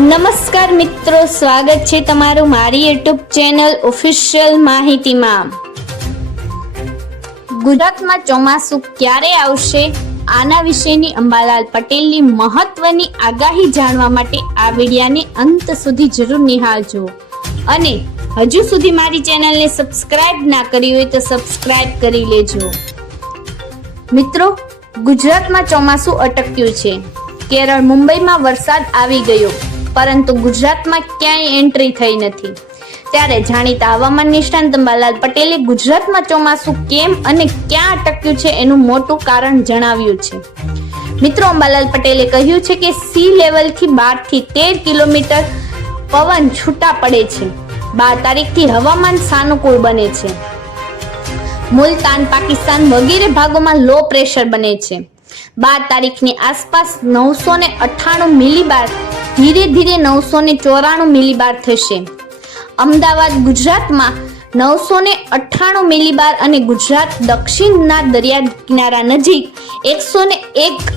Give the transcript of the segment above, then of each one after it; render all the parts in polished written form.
નમસ્કાર મિત્રો, સ્વાગત છે તમારું મારી યુટ્યુબ ચેનલ ઓફિશિયલ માહિતીમાં। ગુજરાતમાં ચોમાસું ક્યારે આવશે આના વિશેની અંબાલાલ પટેલની મહત્વની આગાહી જાણવા માટે આ વિડિયોને અંત સુધી જરૂર નિહાળજો અને હજુ સુધી મારી ચેનલને સબસ્ક્રાઇબ ના કરી હોય તો સબસ્ક્રાઇબ કરી લેજો। મિત્રો, ગુજરાતમાં ચોમાસું અટક્યું છે। કેરળ મુંબઈમાં વરસાદ આવી ગયો, પરંતુ ગુજરાતમાં ક્યાંય એન્ટ્રી થઈ નથી। ત્યારે જાણીતા હવામાન નિષ્ણાંત અંબાલાલ પટેલે ગુજરાતમાં ચોમાસું કેમ અને ક્યાં અટક્યું છે એનું મોટું કારણ જણાવ્યું છે। મિત્રો, અંબાલાલ પટેલે કહ્યું છે કે સી લેવલથી 12 થી 13 કિલોમીટર પવન છૂટા પડે છે। 12 તારીખથી હવામાન સાનુકૂળ બને છે। મુલતાન, પાકિસ્તાન વગેરે ભાગોમાં લો પ્રેશર બને છે। 12 તારીખની આસપાસ 998 મિલીબાર ધીરે ધીરે 994 મિલીબાર થશે। અમદાવાદ ગુજરાતમાં 998 મિલીબાર અને ગુજરાત દક્ષિણના દરિયા કિનારા નજીક 101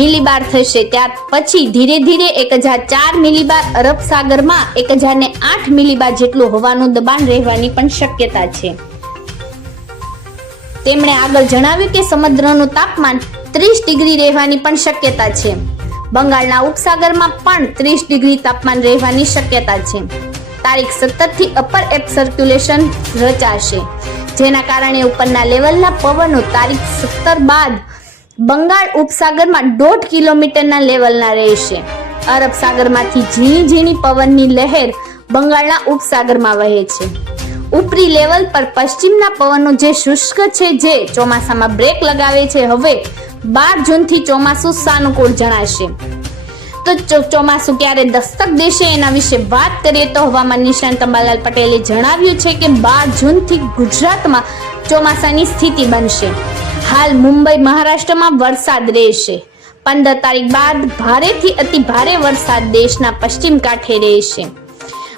મિલીબાર થશે। ત્યાર પછી ધીરે ધીરે 1004 મિલીબાર અરબ સાગરમાં 1008 મિલીબાર જેટલું હવાનું દબાણ રહેવાની પણ શક્યતા છે। તેમણે આગળ જણાવ્યું કે સમુદ્રનું તાપમાન 30 ડિગ્રી રહેવાની પણ શક્યતા છે। બંગાળના ઉપસાગરમાં પણ 30 ડિગ્રી તાપમાન રહેવાની શક્યતા છે। તારીખ 17 થી અપર એર સર્ક્યુલેશન રચાશે, જેના કારણે ઉપરના લેવલના પવનો તારીખ 17 બાદ બંગાળ ઉપસાગરમાં 1.5 કિલોમીટરના લેવલના રહેશે। અરબ સાગરમાંથી ઝીણી ઝીણી પવનની લહેર બંગાળના ઉપસાગરમાં વહે છે। ઉપરી લેવલ પર પશ્ચિમના પવનો જે શુષ્ક છે, જે ચોમાસામાં બ્રેક લગાવે છે, હવે 12 જૂનથી ચોમાસું સાનુકૂળ જણાશે। તો ચોમાસું ક્યારે દસ્તક દેશે એના વિશે વાત કરીએ તો હવામાન નિષ્ણાંત અંબાલાલ પટેલે જણાવ્યું છે કે 12 જૂનથી ગુજરાતમાં ચોમાસાની સ્થિતિ બનશે। હાલ મુંબઈ, મહારાષ્ટ્રમાં વરસાદ રહેશે। 15 તારીખ બાદ ભારેથી અતિ ભારે વરસાદ દેશના પશ્ચિમ કાંઠે રહેશે।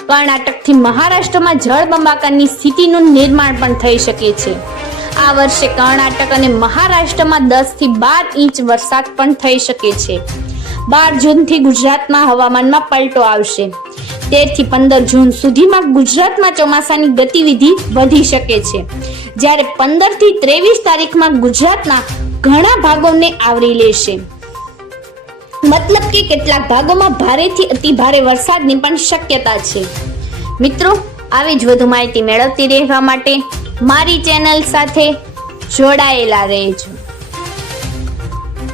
કર્ણાટકથી મહારાષ્ટ્રમાં જળબંબાકારની સ્થિતિનું નિર્માણ પણ થઈ શકે છે। આ વર્ષે કર્ણાટક અને મહારાષ્ટ્રમાં 10 થી 12 ઇંચ વરસાદ પણ થઈ શકે છે। 12 જૂનથી ગુજરાતમાં હવામાનમાં પલટો આવશે। 13 થી 15 જૂન સુધીમાં ગુજરાતમાં ચોમાસાની ગતિવિધિ વધી શકે છે, જ્યારે 15 થી 23 તારીખમાં ગુજરાતના ઘણા ભાગોને આવરી લેશે। મતલબ કે કેટલાક ભાગોમાં ભારેથી અતિ ભારે વરસાદની પણ શક્યતા છે। મિત્રો, આવી જ વધુ માહિતી મેળવતી રહેવા માટે મારી ચેનલ સાથે જોડાયેલા રહેજો।